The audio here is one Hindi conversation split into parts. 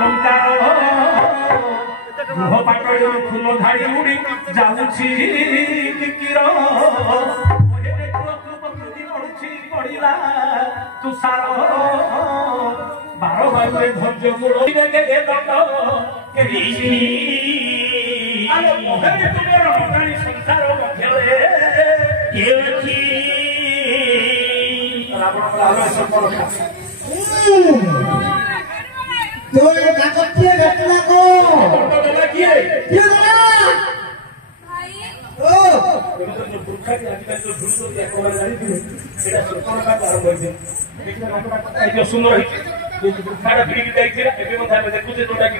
ଲଙ୍କାର ପାଟଳି ଫୁଲ ଧାଡ଼ି ଉଡ଼ି ଯାଉଛି କିକିର ପଡୁଛି ପଡ଼ିଲା ତୁଷାର ବାର ବାୟୁରେ ଧୈର୍ଯ୍ୟ ମୂଳ ଦଣ୍ଡ ସଂସାର ମଧ୍ୟରେ ସୁନ୍ଦର ଦେଖୁଛେ ଯୋଉଟା କି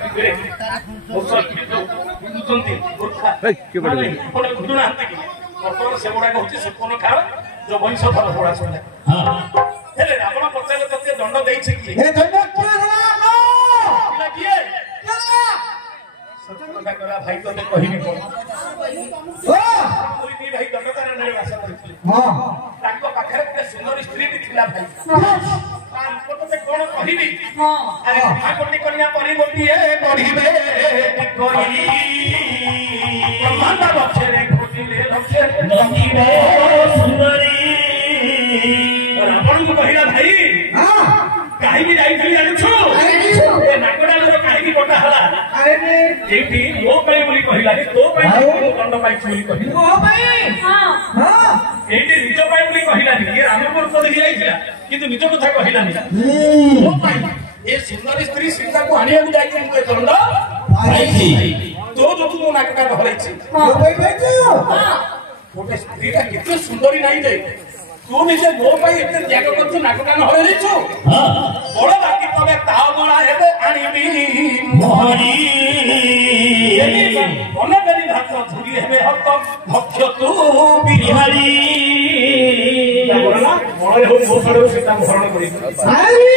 ଘୁରୁନାହାନ୍ତି କି ବର୍ତ୍ତମାନ ସେଗୁଡାକ ହଉଛି ସୁପର୍ଣ୍ଣଖା ଯୋଉ ବଂଶଧର ପଡା ଶୁଣିଲା ହେଲେ ରାବଣ ପଚାରିଲେ ତତେ ଦଣ୍ଡ ଦେଇଛି କି ଭାଇ ତତେ କହିବି କଣ ଭାଇ ଦଣ୍ଡକାର ବାସ କରିଥିଲେ ତାଙ୍କ ପାଖରେ ଗୋଟେ ସୁନ୍ଦରୀ ସ୍ତ୍ରୀଟି ଥିଲା ଭାଇ ତତେ କଣ କହିବି କୋଟି କନ୍ୟା ପରି ଗୋଟିଏ ବଢିବେ ଲକ୍ଷ୍ୟରେ ଖୋଜିଲେ ଲକ୍ଷ୍ୟରେ ରାବଣଙ୍କୁ କହିଲା ଭାଇ କାହିଁକି ଯାଇଥିଲି ଜାଣିଛୁ ନାଗଡାଲର କାହିଁକି କଟା ହେଲା ଏଇଠି ମୋ ପାଇଁ ବୋଲି କହିଲା ତୋ ପାଇଁ ଦଣ୍ଡ ପାଇଛି ବୋଲି କହିଲା ଏଇଠି ନିଜ ପାଇଁ ବୋଲି କହିଲାନି ଇଏ ରାମଙ୍କର ଦେଖି ଯାଇଥିଲା କିନ୍ତୁ ନିଜ କଥା କହିଲାନି ମୋ ପାଇଁ ଏ ସୁନ୍ଦରୀ ସ୍ତ୍ରୀ ସୀତାକୁ ଆଣିବାକୁ ଯାଇକି ମୁଁ ଦଣ୍ଡ ପାଇଛି ତୋ ଯୋଗୁ ମୁଁ ନାଗଟା ଧରେଇଛି ଗୋଟେ ସ୍ତ୍ରୀଟା କେତେ ସୁନ୍ଦରୀ ନାହିଁ ଯେ तू निजे मो पाई एते त्याग करछु नागटा न हरे दिछु बड़ बाकी तबे ताव बळा हेबे आनिबी मोहरी मन बेली भात धुरी हेबे हत भक्ष तू बिहारी बोलला मोरे हो बहुत सारे सीता भरण करी सारी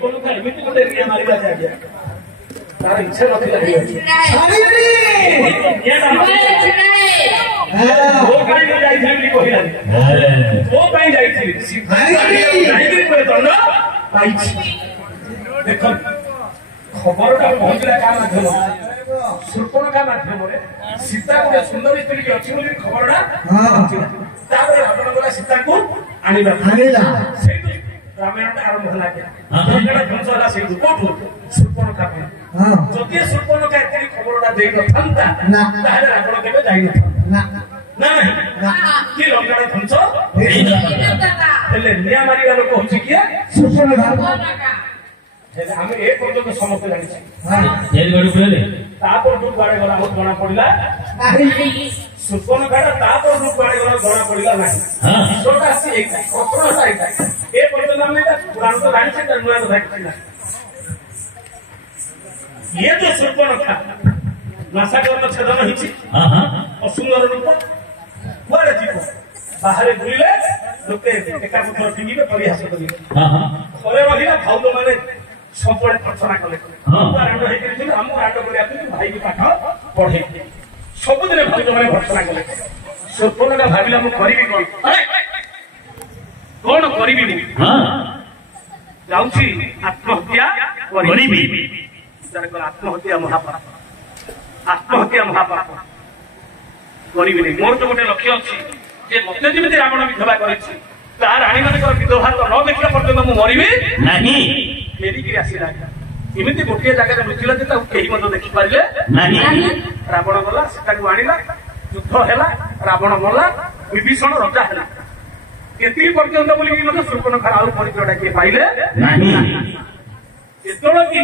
कोन का एमिति कोते रिया मारिबा जा गया तार इच्छा नथिला हे सारी ये ना वो काई जाइथि कहला वो पाई जाइथि जाइथि पर दंड पाइछि देख खबरटा पहुंचला का माध्यम सुर्पणखा माध्यम रे सीता को सुंदर स्त्री की अछि बोली खबरटा पहुंचला तापर आपण बोला सीता को आनिला सेतु रामायण आरंभ होला के दंडा ध्वंस होला सेतु कोठो सुर्पणखा पे जति सुर्पणखा एते खबरटा देई नथंता ताले आपण केबे जाई नथंता ना कि लंकाटा ध्वंस हेले निया मारिबा लोक होछि किया सुर्पणखा हेले हम ए पर्यंत समस्त जानि छी जेल गडी पले तापर दु बाडे गला बहुत बना पड़िला सुर्पणखाटा तापर दु बाडे गला बना पड़िला नाही छोटा सी एक कतरा साइड ए पर्यंत हम एटा पुराण तो जानि छी नुआ तो जानि ये तो सुर्पणखा नासाकर छेदन हिछि असुंदर रूप कुआडे जीव बाहर बुलिले लोके एका पुत्र टिंगिबे परिहास करिबे थरे बहिला भाउद माने संपळे प्रार्थना कले रांड हे कि हम रांड करिया भाई की पाठ पढे सब दिन भाउद माने प्रार्थना कले सुर्पणखा भाबिला मु करिबी कोन कोन करिबी जाउछि आत्महत्या करिबी आत्महत्या महापाप आत्महत्या महापाप करिबी मोर तो गोटे लक्ष्य अछि जे मते जेमिति रावण विधवा करिछि तार रानी मानकर विधवा तो न देखला पर्यंत मु मरिबी नाही फेरी कि आसीला एमिति गोटे जगह लुचिला जे ताऊ केही मत देखि पारिले नाही रावण गला सीता को आनिला युद्ध हैला रावण मरला विभीषण राजा हैला एति पर्यंत बोली कि मते सुर्पणखा आउ परिचयटा के पाइले नाही एतोळ कि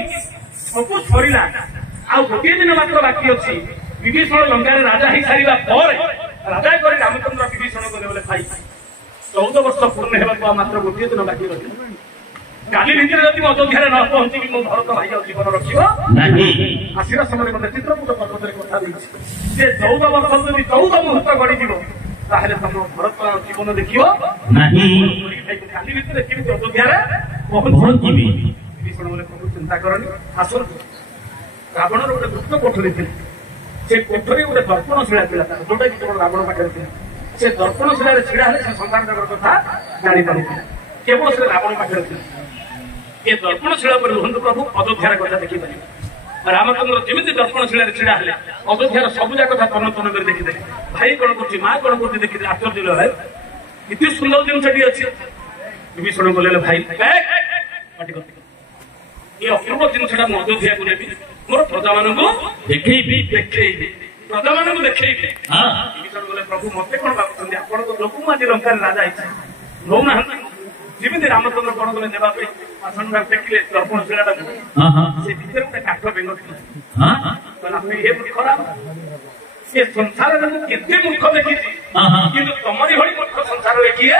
सब छरिला आ गोटे दिन मात्र बाकी अछि विभीषण लंका राजा ही सारिबा पर राजा करे रामचंद्र विभीषण को बोले भाई 14 वर्ष पूर्ण हेबा मात्र गोटे दिन बाकी रहि काली भितर जदि अयोध्या न पहुंची मो भरत भाई जीवन रखिबो नाही आसीरा समय मते चित्रकूट पर्वत रे कथा दैछि जे 14 वर्ष जदि 14 मुहूर्त गडी दिबो ताहले तम भरत जीवन देखिबो नाही काली भितर केमि अयोध्या रे पहुंची विभीषण बोले प्रभु चिंता करनी आसुर रावण गोटे गुप्त कोठरी थी से कोठरी गोटे दर्पणशिला थिला जोटा कि केवल रावण पाखे थिला से दर्पणशिला छिड़ा हेले से संतान कथा जानी पारिथिला केवल से रावण पाखे थिला ये दर्पणशिला पर रुहतु प्रभु अयोध्यार कथा देखिपारे रामचंद्र जमी दर्पणशिला छिड़ा हेले अयोध्यार सबुजा कथा तन तन कर देखिदे भाई कौन कर माँ कौन कर देखिदे आश्चर्य है इतनी सुंदर जिनसटी अच्छी विभीषण बोले भाई ये अपूर्व जिनसा मु अयोध्या को नेबी मोर प्रजा मान देखी प्रजा मान देखी विभीषण बोले प्रभु मत कौन भावुं आप लोक आज लंका राजा नौना जमी रामचंद्र कौन कले देवाई आसन देखिले दर्पणशिला से भीतर गोटे काठ बेंग ये मूर्खरा ये संसार केते मूर्ख देखी कि तमरी भली मूर्ख संसार देखिए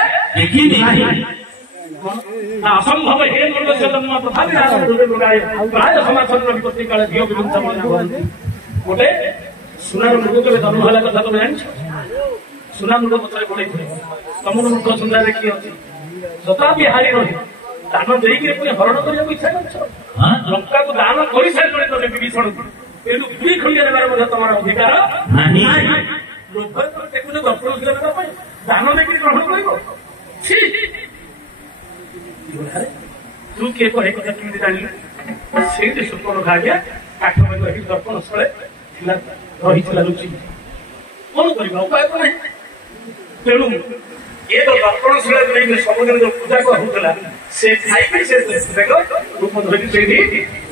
असंभव हे मनुष्य जन्म तथापि प्राय समाचरण विपत्ति काले धियो विमुक्त गोटे सुनार मृग के जन्म होला कथा तुम जान सुना मृग पत्र पड़े तुम मूर्ख संसार देखी अच्छी तथापि हारी रही दान देकी हरण करने इच्छा कर लंका को दान कर सारे तुम विभीषण तेणु दुई खंडिया देवार तुम अधिकार देखुन दर्पणशिला दान देकी ग्रहण कर तू किए कहे कथा केमी जान से सुपर्णखा आज्ञा काठ बेंग दर्पण स्थले रही लुचि कौन कर उपाय तो नहीं तेणु ये तो दर्पणशिला नहीं सबुदिन जो पूजा होता से खाई से बेंग रूप धरिक से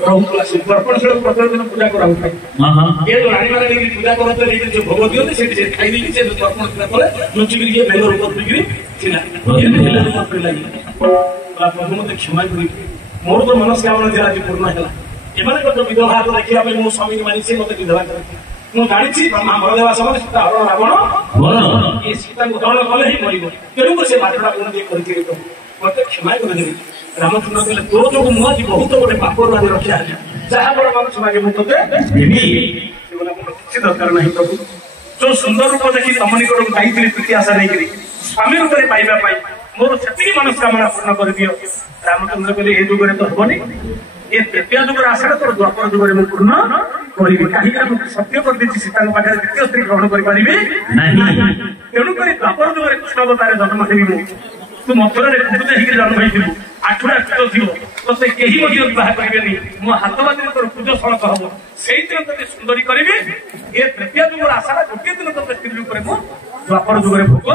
रोला से दर्पणशिला प्रत्येक दिन पूजा करा ये तो रानी मैंने पूजा करते जो भोग दिखते से खाई से दर्पणशिला कले लुचिक बेंग रूप धरिक प्रभु मत क्षमा कर मोर तो मनस्कामना आज पूर्ण है जो विधवा देखा मो स्वामी मानी से मत विधवा कर जानी ब्रह्मा मरदेवा समय सीता हरण रावण ये सीता को हरण कले ही मर तेणुक से बाटटा पूर्ण मत क्षमा कर रामचंद्र कहले तो जो मुझे बहुत गोटे पापर आज रक्षा जहाँ बड़ मानुष मागे मुझे किसी दरकार नहीं प्रभु जो सुंदर रूप देखी तुम निकट गाई प्रीति आशा नहीं स्वामी रूप में पाइबा मोर से मनस्कामना पूर्ण कर दियो रामचंद्र कहले ए जुगे तो हेनी ये तृतीय जुगर आशा तोर द्वापर जुगे मुझे पूर्ण करी कहीं सत्य कर दी सीता पाखे द्वितीय स्त्री ग्रहण करें तेणुक द्वापर जुगे कृष्ण अवतार जन्म देवी तू मथुरा पूजा जन्म हो आठुरा पूज थी ते कहीं बाहर करेंगे मो हाथ बाजी तोर पूज फलक हम से दिन ते सुंदरी करी ये तृतीय जुगर आशा गोटे दिन ते स्त्री रूप द्वापर जुगे भोग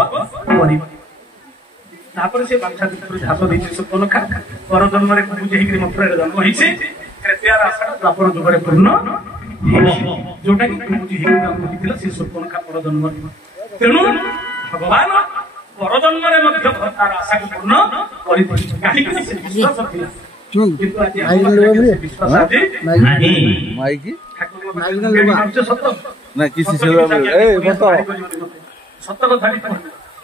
कर से बाछा झास देती सुपर्णखा पर जन्म पूजे मथुरा जन्म होती तृतीयार आशा द्वापर जुगे पूर्ण जोटा कि पूजी जन्म होता से सुपर्णखा पर जन्म तेणु भगवान पर जन्म तार आशा को पूर्ण कर विश्वास सत कथा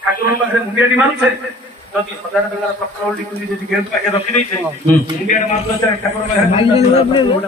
ठाकुर पाखे मुंडिया मानुछे जदि 1000 टंकार पत्र गेट पाखे रखी मुंडिया मार ठाकुर